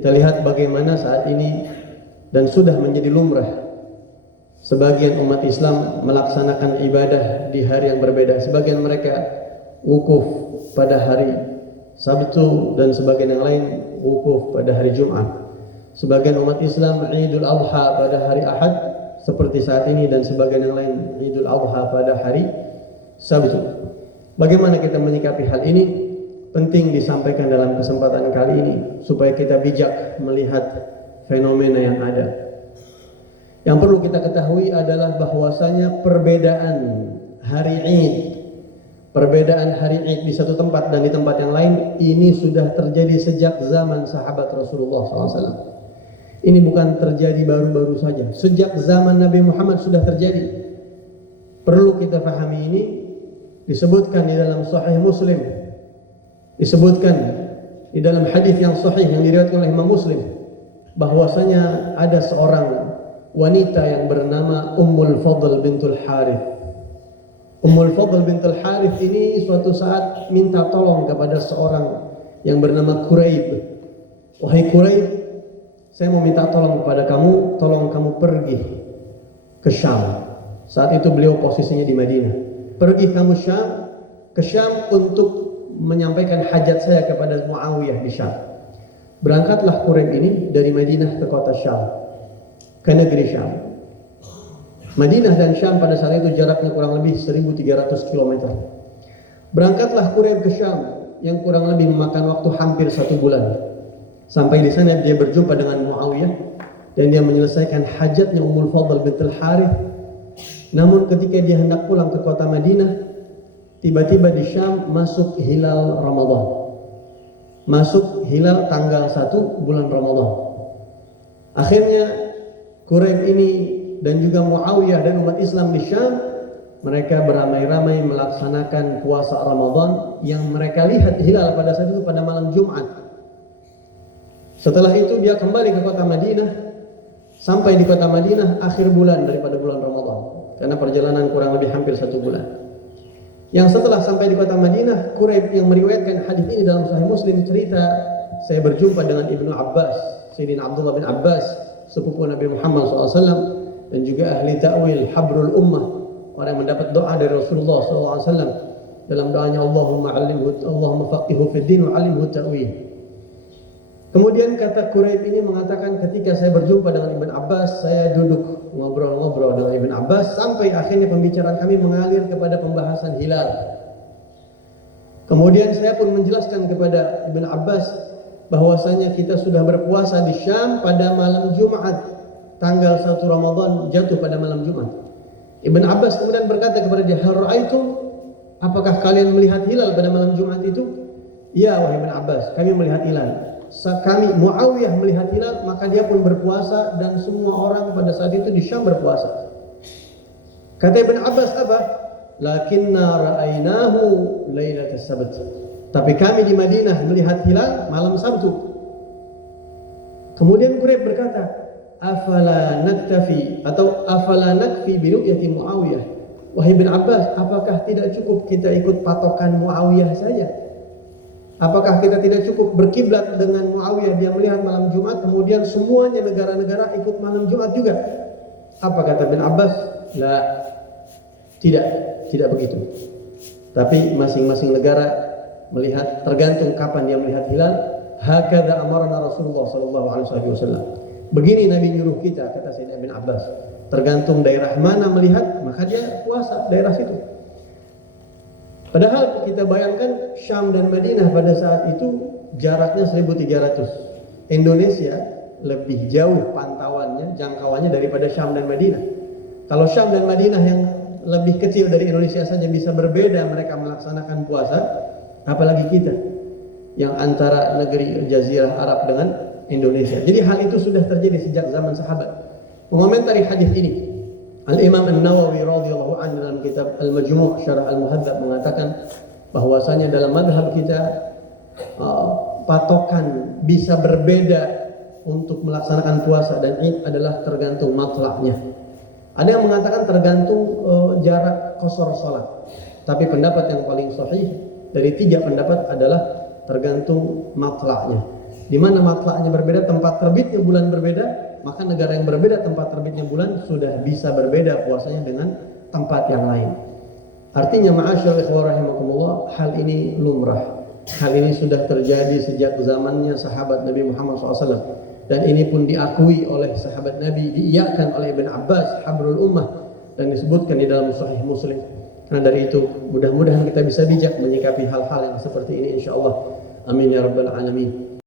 Kita lihat bagaimana saat ini dan sudah menjadi lumrah sebagian umat Islam melaksanakan ibadah di hari yang berbeda. Sebagian mereka wukuf pada hari Sabtu dan sebagian yang lain wukuf pada hari Jumat. Sebagian umat Islam Idul Adha pada hari Ahad seperti saat ini, dan sebagian yang lain Idul Adha pada hari Sabtu. Bagaimana kita menyikapi hal ini? Penting disampaikan dalam kesempatan kali ini supaya kita bijak melihat fenomena yang ada. Yang perlu kita ketahui adalah bahwasanya perbedaan hari Id di satu tempat dan di tempat yang lain ini sudah terjadi sejak zaman sahabat Rasulullah SAW. Ini bukan terjadi baru-baru saja. Sejak zaman Nabi Muhammad sudah terjadi. Perlu kita pahami ini. Disebutkan di dalam Sahih Muslim, disebutkan di dalam hadis yang sahih yang diriwayatkan oleh Imam Muslim, bahwasanya ada seorang wanita yang bernama Ummul Fadl bintul Harith. Ummul Fadl bintul Harith ini suatu saat minta tolong kepada seorang yang bernama Quraib. Wahai Quraib, saya mau minta tolong kepada kamu, tolong kamu pergi ke Syam. Saat itu beliau posisinya di Madinah. Pergi kamu ke Syam untuk menyampaikan hajat saya kepada Muawiyah di Syam. Berangkatlah Quraib ini dari Madinah ke kota Syam, ke negeri Syam. Madinah dan Syam pada saat itu jaraknya kurang lebih 1.300 km. Berangkatlah Quraib ke Syam yang kurang lebih memakan waktu hampir 1 bulan. Sampai di sana dia berjumpa dengan Muawiyah dan dia menyelesaikan hajatnya Ummul Fadl bintul Harith. Namun ketika dia hendak pulang ke kota Madinah, tiba-tiba di Syam masuk hilal Ramadan. Masuk hilal tanggal 1 bulan Ramadan. Akhirnya Quraib ini dan juga Muawiyah dan umat Islam di Syam, mereka beramai-ramai melaksanakan puasa Ramadan yang mereka lihat hilal pada saat itu pada malam Jumat. Setelah itu dia kembali ke kota Madinah. Sampai di kota Madinah akhir bulan daripada bulan Ramadan, karena perjalanan kurang lebih hampir 1 bulan. Yang setelah sampai di kota Madinah, Quraib yang meriwayatkan hadis ini dalam Sahih Muslim cerita, saya berjumpa dengan Ibnu Abbas, Sayyidina Abdullah bin Abbas, sepupu Nabi Muhammad SAW, dan juga ahli ta'wil, habrul ummah, orang yang mendapat doa dari Rasulullah SAW dalam doanya Allahumma faqihu fid din wa 'allimhu ta'wil. Kemudian kata Quraib ini mengatakan, ketika saya berjumpa dengan Ibn Abbas, saya duduk ngobrol-ngobrol dengan Ibn Abbas sampai akhirnya pembicaraan kami mengalir kepada pembahasan hilal. Kemudian saya pun menjelaskan kepada Ibn Abbas bahwasanya kita sudah berpuasa di Syam pada malam Jumat, tanggal 1 Ramadan jatuh pada malam Jumat. Ibn Abbas kemudian berkata kepada dia, "Hal ra'aitum, apakah kalian melihat hilal pada malam Jumat itu?" "Ya wahai Ibn Abbas, kami melihat hilal." Kami Muawiyah melihat hilal, maka dia pun berpuasa dan semua orang pada saat itu di Syam berpuasa. Kata Ibn Abbas apa? Lakinna ra'ainahu lailatas sabt. Tapi kami di Madinah melihat hilal malam Sabtu. Kemudian Quraib berkata, afala nakfi bi ru'yati Muawiyah. Wahai Ibn Abbas, apakah tidak cukup kita ikut patokan Muawiyah saja? Apakah kita tidak cukup berkiblat dengan Muawiyah, dia melihat malam Jumat, kemudian semuanya negara-negara ikut malam Jumat juga? Apa kata Ibn Abbas? La, tidak begitu. Tapi masing-masing negara melihat, tergantung kapan dia melihat hilal. Hakadha amarna Rasulullah sallallahu alaihi wasallam. Begini Nabi nyuruh kita, kata Sayyidina Ibn Abbas. Tergantung daerah mana melihat, maka dia puasa daerah situ. Padahal kita bayangkan Syam dan Madinah pada saat itu jaraknya 1.300. Indonesia lebih jauh pantauannya, jangkauannya daripada Syam dan Madinah. Kalau Syam dan Madinah yang lebih kecil dari Indonesia saja bisa berbeda mereka melaksanakan puasa, apalagi kita yang antara negeri Jazirah Arab dengan Indonesia. Jadi hal itu sudah terjadi sejak zaman sahabat. Mengomentari hadis ini, Al-Imam An-Nawawi radhiyallahu anhu dalam kitab Al-Majmu' Syarah Al-Muhadzab mengatakan bahwasanya dalam madhab kita patokan bisa berbeda untuk melaksanakan puasa dan Id adalah tergantung matla'nya. Ada yang mengatakan tergantung jarak qasar salat. Tapi pendapat yang paling sahih dari 3 pendapat adalah tergantung matla'nya. Di mana matla'nya berbeda, tempat terbitnya bulan berbeda, maka negara yang berbeda tempat terbitnya bulan sudah bisa berbeda puasanya dengan tempat yang lain. Artinya ma'asyar ikhwah rahimakumullah, hal ini lumrah. Hal ini sudah terjadi sejak zamannya sahabat Nabi Muhammad SAW. Dan ini pun diakui oleh sahabat Nabi, diiyakan oleh Ibn Abbas, habrul ummah, dan disebutkan di dalam Sahih Muslim. Karena dari itu, mudah-mudahan kita bisa bijak menyikapi hal-hal yang seperti ini insyaAllah. Amin ya rabbal alamin.